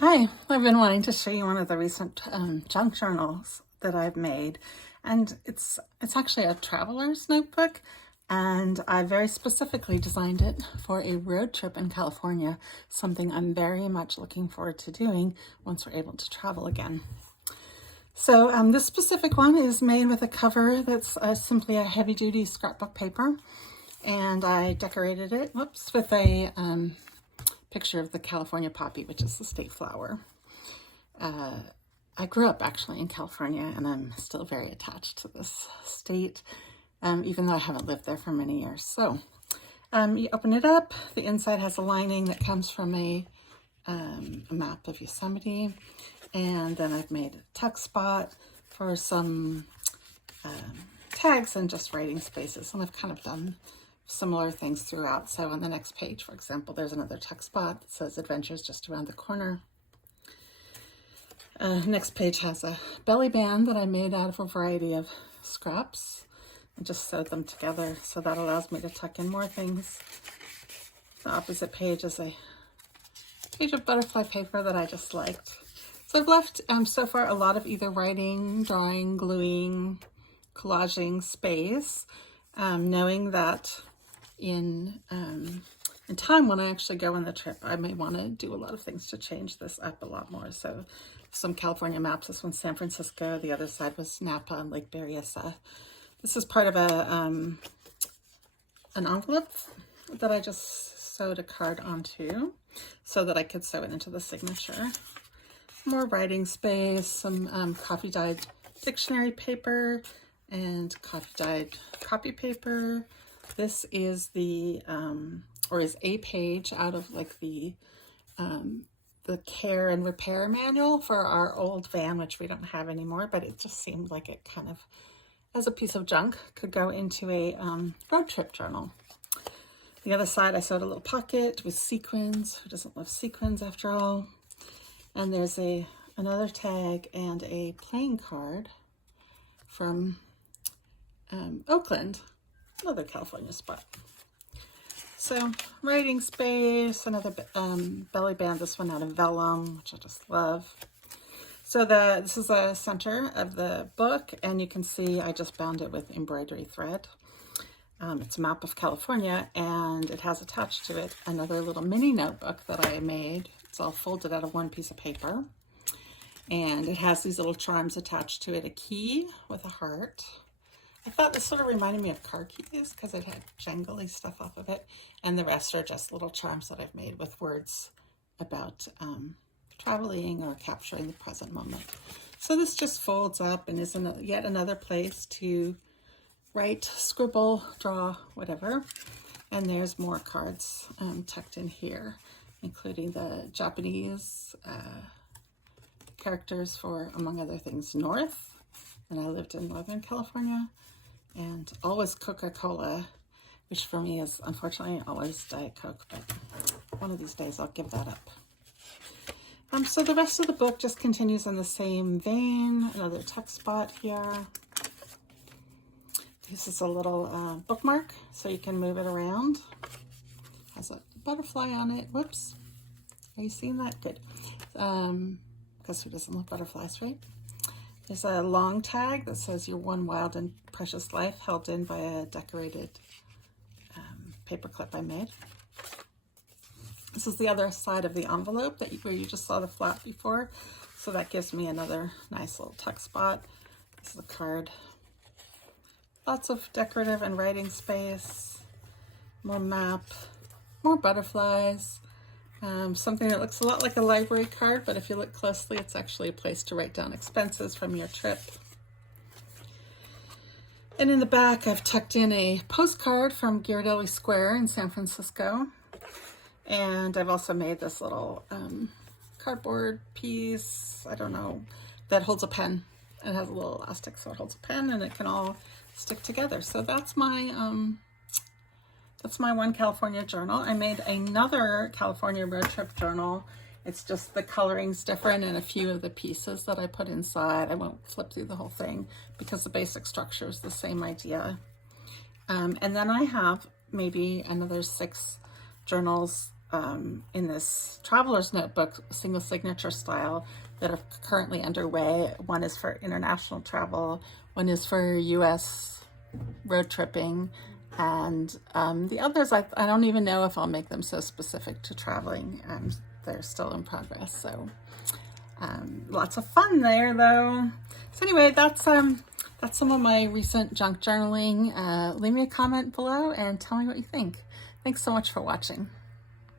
Hi, I've been wanting to show you one of the recent junk journals that I've made, and it's actually a traveler's notebook, and I very specifically designed it for a road trip in California, something I'm very much looking forward to doing once we're able to travel again. So this specific one is made with a cover that's simply a heavy-duty scrapbook paper, and I decorated it, with a picture of the California poppy, which is the state flower. I grew up actually in California, and I'm still very attached to this state, even though I haven't lived there for many years. So you open it up. The inside has a lining that comes from a map of Yosemite, and then I've made a tuck spot for some tags and just writing spaces, and I've kind of done similar things throughout. So on the next page, for example, there's another tuck spot that says adventures just around the corner. Next page has a belly band that I made out of a variety of scraps and just sewed them together, so that allows me to tuck in more things. The opposite page is a page of butterfly paper that I just liked. So I've left so far a lot of either writing, drawing, gluing, collaging space, knowing that in time when I actually go on the trip, I may want to do a lot of things to change this up a lot more. So some California maps. This one's San Francisco. The other side was Napa and Lake Berryessa. This is part of an envelope that I just sewed a card onto so that I could sew it into the signature. More writing space, some coffee dyed dictionary paper and coffee dyed copy paper. This is is a page out of like the care and repair manual for our old van, which we don't have anymore, but it just seemed like it kind of, as a piece of junk, could go into a road trip journal. The other side, I sewed a little pocket with sequins. Who doesn't love sequins after all? And there's another tag and a playing card from Oakland, another California spot. So writing space, another belly band, this one out of vellum, which I just love. So this is the center of the book, and you can see I just bound it with embroidery thread. It's a map of California, and it has attached to it another little mini notebook that I made. It's all folded out of one piece of paper, and it has these little charms attached to it, a key with a heart. I thought this sort of reminded me of car keys because it had jangly stuff off of it, and the rest are just little charms that I've made with words about traveling or capturing the present moment. So this just folds up and is yet another place to write, scribble, draw, whatever. And there's more cards tucked in here, including the Japanese characters for, among other things, North. And I lived in Northern California. And always Coca-Cola, which for me is unfortunately always Diet Coke, but one of these days I'll give that up. So the rest of the book just continues in the same vein. Another tuck spot here. This is a little bookmark, so you can move it around. Has a butterfly on it. Whoops. Are you seeing that? Good. Because who doesn't love butterflies, right? There's a long tag that says your one wild and precious life, held in by a decorated paper clip I made. This is the other side of the envelope where you just saw the flap before. So that gives me another nice little tuck spot. This is a card. Lots of decorative and writing space. More map. More butterflies. Something that looks a lot like a library card, but if you look closely, it's actually a place to write down expenses from your trip. And in the back, I've tucked in a postcard from Ghirardelli Square in San Francisco. And I've also made this little cardboard piece, I don't know, that holds a pen. It has a little elastic so it holds a pen and it can all stick together. So that's my one California journal. I made another California road trip journal. It's just the coloring's different and a few of the pieces that I put inside. I won't flip through the whole thing because the basic structure is the same idea. And then I have maybe another 6 journals in this traveler's notebook, single signature style, that are currently underway. One is for international travel, one is for US road tripping, and the others I don't even know if I'll make them so specific to traveling. They're still in progress, so lots of fun there though. So anyway, that's some of my recent junk journaling. Leave me a comment below and tell me what you think. Thanks so much for watching.